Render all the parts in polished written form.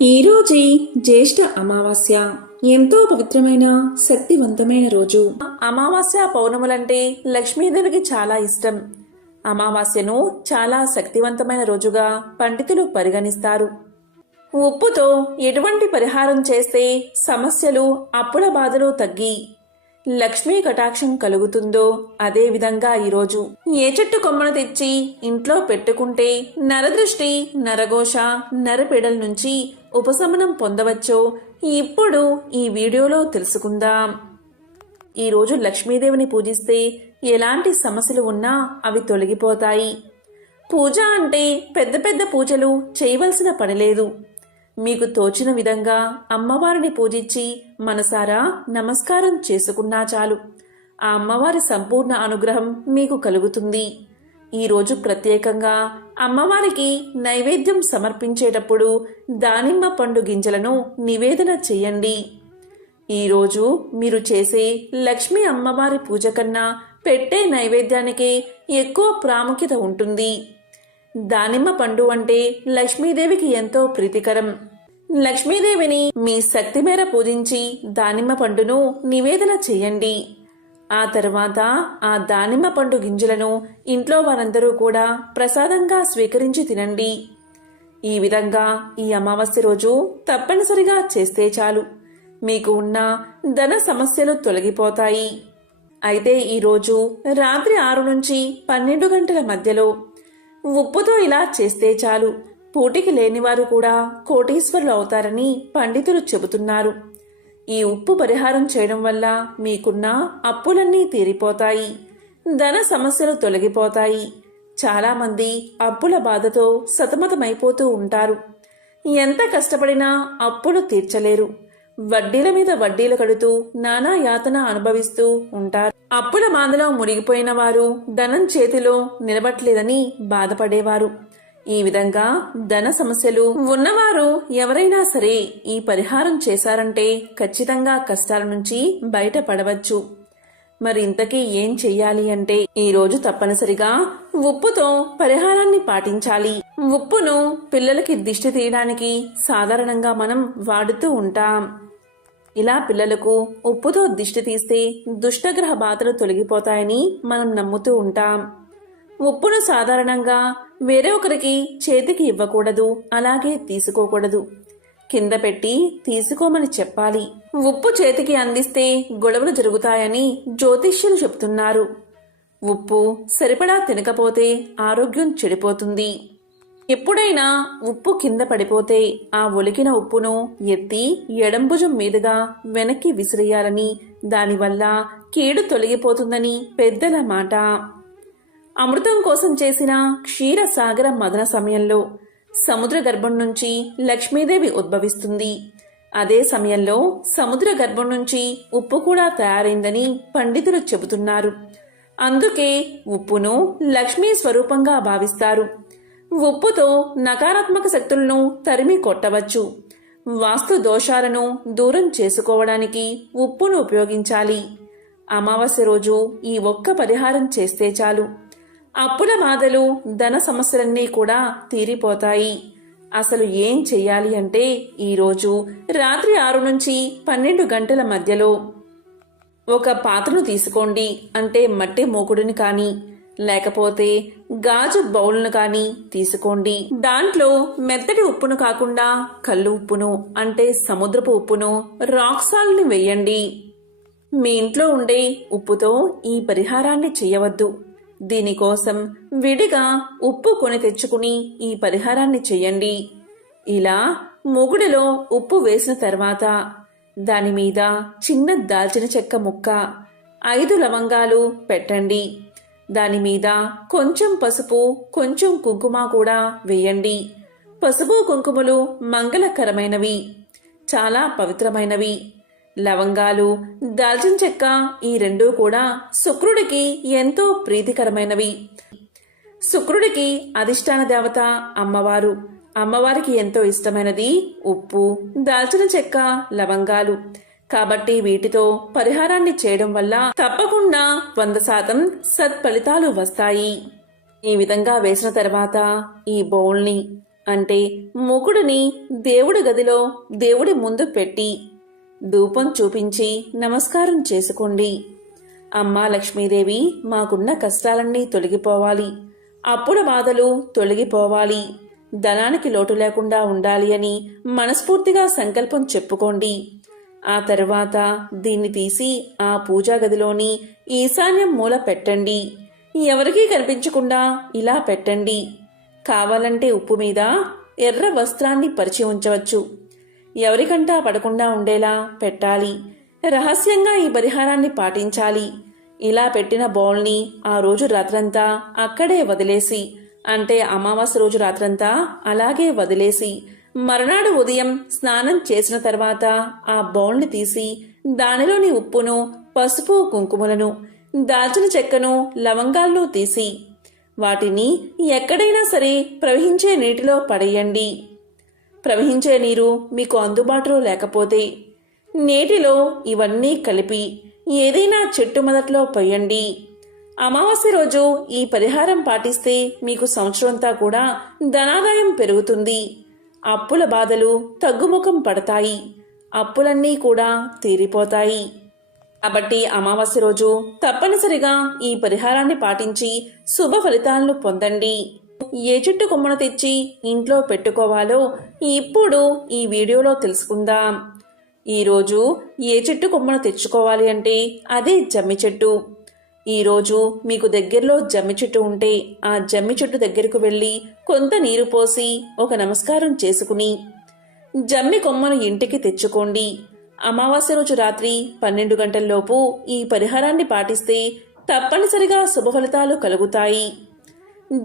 ఈరోజే జ్యేష్ఠ అమావాస్య. ఎంతో పవిత్రమైన శక్తివంతమైన రోజు. అమావాస్య పౌర్ణములంటే లక్ష్మీదేవికి చాలా ఇష్టం. అమావాస్యను చాలా శక్తివంతమైన రోజుగా పండితులు పరిగణిస్తారు. ఉప్పుతో ఎటువంటి పరిహారం చేస్తే సమస్యలు, అప్పుల బాధలు తగ్గి లక్ష్మీ కటాక్షం కలుగుతుందో అదే విధంగా ఈరోజు ఏ చెట్టు కొమ్మను తెచ్చి ఇంట్లో పెట్టుకుంటే నరదృష్టి, నరఘోష, నరపీడల నుంచి ఉపశమనం పొందవచ్చో ఇప్పుడు ఈ వీడియోలో తెలుసుకుందాం. ఈరోజు లక్ష్మీదేవిని పూజిస్తే ఎలాంటి సమస్యలు ఉన్నా అవి తొలగిపోతాయి. పూజ అంటే పెద్ద పెద్ద పూజలు చేయవలసిన పని లేదు. మీకు తోచిన విధంగా అమ్మవారిని పూజించి మనసారా నమస్కారం చేసుకున్నా చాలు. ఆ అమ్మవారి సంపూర్ణ అనుగ్రహం మీకు కలుగుతుంది. ఈరోజు ప్రత్యేకంగా అమ్మవారికి నైవేద్యం సమర్పించేటప్పుడు దానిమ్మ పండు గింజలను నివేదన చేయండి. ఈరోజు మీరు చేసే లక్ష్మీ అమ్మవారి పూజ కన్నా పెట్టే నైవేద్యానికే ఎక్కువ ప్రాముఖ్యత ఉంటుంది. దానిమ్మ పండు అంటే లక్ష్మీదేవికి ఎంతో ప్రీతికరం. లక్ష్మీదేవిని మీ శక్తి మేర పూజించి దానిమ్మ పండును నివేదన చేయండి. ఆ తర్వాత ఆ దానిమ్మ పండు గింజలను ఇంట్లో వారందరూ కూడా ప్రసాదంగా స్వీకరించి తినండి. ఈ విధంగా ఈ అమావాస్య రోజు తప్పనిసరిగా చేస్తే చాలు, మీకు ఉన్న ధన సమస్యలు తొలగిపోతాయి. అయితే ఈరోజు రాత్రి 6 నుంచి 12 గంటల మధ్యలో ఉప్పుతో ఇలా చేస్తే చాలు, పోటీకి లేనివారు కూడా కోటీశ్వరులు అవుతారని పండితులు చెబుతున్నారు. ఈ ఉప్పు పరిహారం చేయడం వల్ల మీకున్న అప్పులన్నీ తీరిపోతాయి, ధన సమస్యలు తొలగిపోతాయి. చాలామంది అప్పుల బాధతో సతమతమైపోతూ ఉంటారు. ఎంత కష్టపడినా అప్పులు తీర్చలేరు. వడ్డీల మీద వడ్డీలు కడుతూ నానా యాతన అనుభవిస్తూ ఉంటారు. అప్పుల బాధలో మునిగిపోయిన వారు ధనం చేతిలో నిలబట్లేదని బాధపడేవారు. ఈ విధంగా ధన సమస్యలు ఉన్నవారు ఎవరైనా సరే ఈ పరిహారం చేశారంటే ఖచ్చితంగా కష్టాల నుంచి బయటపడవచ్చు. మరి ఇంతకీ ఏం చెయ్యాలి అంటే ఈరోజు తప్పనిసరిగా ఉప్పుతో పరిహారాన్ని పాటించాలి. ఉప్పును పిల్లలకి దిష్టి తీయడానికి సాధారణంగా మనం వాడుతూ ఉంటాం. ఇలా పిల్లలకు ఉప్పుతో దిష్టి తీస్తే దుష్టగ్రహ బాధలు తొలగిపోతాయని మనం నమ్ముతూ ఉంటాం. ఉప్పును సాధారణంగా వేరే ఒకరికి చేతికి ఇవ్వకూడదు, అలాగే తీసుకోకూడదు. కింద పెట్టి తీసుకోమని చెప్పాలి. ఉప్పు చేతికి అందిస్తే గొడవలు జరుగుతాయని జ్యోతిష్యులు చెప్తున్నారు. ఉప్పు సరిపడా తినకపోతే ఆరోగ్యం చెడిపోతుంది. ఎప్పుడైనా ఉప్పు కింద పడిపోతే ఆ ఒలికిన ఉప్పును ఎత్తి ఎడంభుజం మీదుగా వెనక్కి విసిరేయాలని, దానివల్ల కీడు తొలగిపోతుందని పెద్దల మాట. అమృతం కోసం చేసిన క్షీరసాగర మదన సమయంలో సముద్ర గర్భం నుంచి లక్ష్మీదేవి ఉద్భవిస్తుంది. అదే సమయంలో సముద్ర గర్భం నుంచి ఉప్పు కూడా తయారైందని పండితులు చెబుతున్నారు. అందుకే ఉప్పును లక్ష్మీ స్వరూపంగా భావిస్తారు. ఉప్పుతో నకారాత్మక శక్తులను తరిమి కొట్టవచ్చు. వాస్తు దోషాలను దూరం చేసుకోవడానికి ఉప్పును ఉపయోగించాలి. అమావాస్య రోజు ఈ ఒక్క పరిహారం చేస్తే చాలు, అప్పుల బాధలు, ధన సమస్యలన్నీ కూడా తీరిపోతాయి. అసలు ఏం చెయ్యాలి అంటే ఈరోజు రాత్రి 6 నుంచి 12 గంటల మధ్యలో ఒక పాత్రను తీసుకోండి. అంటే మట్టి మూకుడుని కానీ లేకపోతే గాజు బౌల్ను కానీ తీసుకోండి. దాంట్లో మెత్తటి ఉప్పును కాకుండా కల్లు ఉప్పును, అంటే సముద్రపు ఉప్పును, రాక్ సాల్ట్ని వేయండి. మీ ఇంట్లో ఉండే ఉప్పుతో ఈ పరిహారాన్ని చేయవద్దు. దీనికోసం విడిగా ఉప్పు కొని తెచ్చుకుని ఈ పరిహారాన్ని చెయ్యండి. ఇలా మూగుడిలో ఉప్పు వేసిన తర్వాత దాని మీద చిన్న దాల్చిన చెక్క ముక్క, 5 లవంగాలు పెట్టండి. దాని మీద కొంచెం పసుపు, కొంచెం కుంకుమ కూడా వేయండి. పసుపు కుంకుమలు మంగళకరమైనవి, చాలా పవిత్రమైనవి. లవంగాలు, దాల్చిన చెక్క ఈ రెండూ కూడా శుక్రుడికి ఎంతో ప్రీతికరమైనవి. శుక్రుడికి అధిష్టాన దేవత అమ్మవారు. అమ్మవారికి ఎంతో ఇష్టమైనది ఉప్పు, దాల్చిన చెక్క, లవంగాలు. కాబట్టి వీటితో పరిహారాన్ని చేయడం వల్ల తప్పకుండా 100% సత్ఫలితాలు వస్తాయి. ఈ విధంగా వేసిన తర్వాత ఈ బౌల్ని అంటే ముకుడుని దేవుడి గదిలో దేవుడి ముందు పెట్టి ధూపం చూపించి నమస్కారం చేసుకోండి. అమ్మా లక్ష్మీదేవి, మాకున్న కష్టాలన్నీ తొలగిపోవాలి, అప్పుల బాధలు తొలగిపోవాలి, ధనానికి లోటు లేకుండా ఉండాలి అని మనస్ఫూర్తిగా సంకల్పం చెప్పుకోండి. ఆ తర్వాత దీన్ని తీసి ఆ పూజా గదిలోని ఈశాన్యం మూల పెట్టండి. ఎవరికీ కనిపించకుండా ఇలా పెట్టండి. కావాలంటే ఉప్పు మీద ఎర్ర వస్త్రాన్ని పరిచి ఉంచవచ్చు. ఎవరికంటా పడకుండా ఉండేలా పెట్టాలి. రహస్యంగా ఈ పరిహారాన్ని పాటించాలి. ఇలా పెట్టిన బౌల్ని ఆ రోజు రాత్రంతా అక్కడే వదిలేసి, అంటే అమావాస్య రోజు రాత్రంతా అలాగే వదిలేసి మరునాడు ఉదయం స్నానం చేసిన తర్వాత ఆ బౌల్ని తీసి దానిలోని ఉప్పును, పసుపు, కుంకుమలను, దాల్చిన చెక్కను, లవంగాలను తీసి వాటిని ఎక్కడైనా సరే ప్రవహించే నీటిలో పడేయండి. ప్రవహించే నీరు మీకు అందుబాటులో లేకపోతే నీటిలో ఇవన్నీ కలిపి ఏదైనా చెట్టు మొదట్లో పోయండి. అమావాస్య రోజు ఈ పరిహారం పాటిస్తే మీకు సంవత్సరంతా కూడా ధనాదాయం పెరుగుతుంది. అప్పుల బాధలు తగ్గుముఖం పడతాయి. అప్పులన్నీ కూడా తీరిపోతాయి. కాబట్టి అమావాస్య రోజు తప్పనిసరిగా ఈ పరిహారాన్ని పాటించి శుభ ఫలితాలను పొందండి. ఏ చెట్టు కొమ్మను తెచ్చి ఇంట్లో పెట్టుకోవాలో ఇప్పుడు ఈ వీడియోలో తెలుసుకుందాం. ఈరోజు ఏ చెట్టు కొమ్మను తెచ్చుకోవాలి అంటే అదే జమ్మి చెట్టు. ఈరోజు మీకు దగ్గరలో జమ్మి చెట్టు ఉంటే ఆ జమ్మి చెట్టు దగ్గరకు వెళ్ళి కొంత నీరు పోసి ఒక నమస్కారం చేసుకుని జమ్మి కొమ్మను ఇంటికి తెచ్చుకోండి. అమావాస్య రోజు రాత్రి 12 గంటల్లోపు ఈ పరిహారాన్ని పాటిస్తే తప్పనిసరిగా శుభ ఫలితాలు కలుగుతాయి.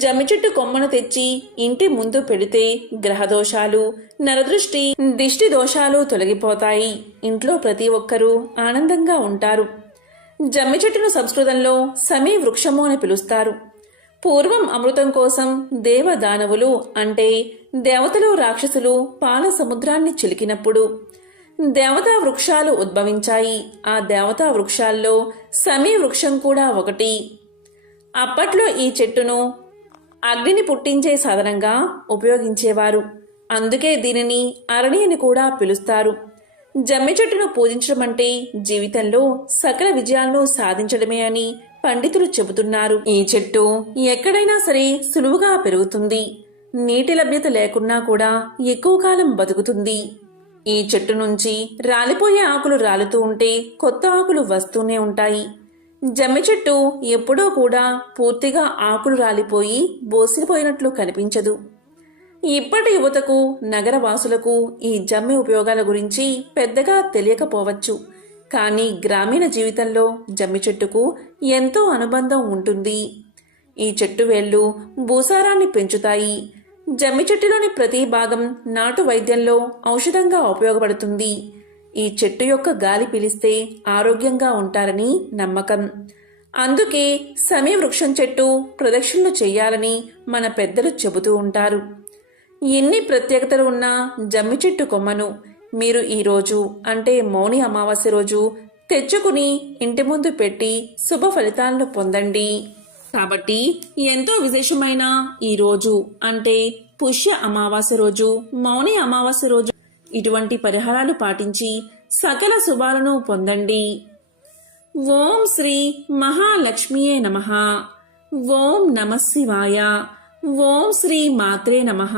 జమ్మి చెట్టు కొమ్మను తెచ్చి ఇంటి ముందు పెడితే గ్రహదోషాలు, నరదృష్టి, దిష్టి దోషాలు తొలగిపోతాయి. ఇంట్లో ప్రతి ఒక్కరూ ఆనందంగా ఉంటారు. జమ్మి చెట్టును సంస్కృతంలో సమీ వృక్షము అని పిలుస్తారు. పూర్వం అమృతం కోసం దేవదానవులు అంటే దేవతలు, రాక్షసులు పాల సముద్రాన్ని చిలికినప్పుడు దేవతా వృక్షాలు ఉద్భవించాయి. ఆ దేవతా వృక్షాల్లో సమీ వృక్షం కూడా ఒకటి. అప్పట్లో ఈ చెట్టును అగ్నిని పుట్టించే సాధనంగా ఉపయోగించేవారు. అందుకే దీనిని అరణి అని కూడా పిలుస్తారు. జమ్మి చెట్టును పూజించడం అంటే జీవితంలో సకల విజయాలను సాధించడమే అని పండితులు చెబుతున్నారు. ఈ చెట్టు ఎక్కడైనా సరే సులువుగా పెరుగుతుంది. నీటి లభ్యత లేకున్నా కూడా ఎక్కువ కాలం బతుకుతుంది. ఈ చెట్టు నుంచి రాలిపోయే ఆకులు రాలుతూ ఉంటే కొత్త ఆకులు వస్తూనే ఉంటాయి. జమ్మి చెట్టు ఎప్పుడూ కూడా పూర్తిగా ఆకులు రాలిపోయి బోసిపోయినట్లు కనిపించదు. ఇప్పటి యువతకు, నగర వాసులకు ఈ జమ్మి ఉపయోగాల గురించి పెద్దగా తెలియకపోవచ్చు. కానీ గ్రామీణ జీవితంలో జమ్మి చెట్టుకు ఎంతో అనుబంధం ఉంటుంది. ఈ చెట్టు వేళ్ళు భూసారాన్ని పెంచుతాయి. జమ్మి చెట్టులోని ప్రతి భాగం నాటు వైద్యంలో ఔషధంగా ఉపయోగపడుతుంది. ఈ చెట్టు యొక్క గాలి పీలిస్తే ఆరోగ్యంగా ఉంటారని నమ్మకం. అందుకే సమీ వృక్షం చెట్టు ప్రదక్షిణలు చెయ్యాలని మన పెద్దలు చెబుతూ ఉంటారు. ఎన్ని ప్రత్యేకతలు ఉన్న జమ్మి చెట్టు కొమ్మను మీరు ఈరోజు అంటే మౌని అమావాస్య రోజు తెచ్చుకుని ఇంటి ముందు పెట్టి శుభ ఫలితాలను పొందండి. కాబట్టి ఎంతో విశేషమైన ఈ రోజు అంటే పుష్య అమావాస్య రోజు, మౌని అమావాస్య రోజు ఇటువంటి పరిహారాలు పాటించి సకల శుభాలను పొందండి. ఓం శ్రీ మహాలక్ష్మియే నమః. ఓం నమః శివాయ. ఓం శ్రీ మాత్రే నమః.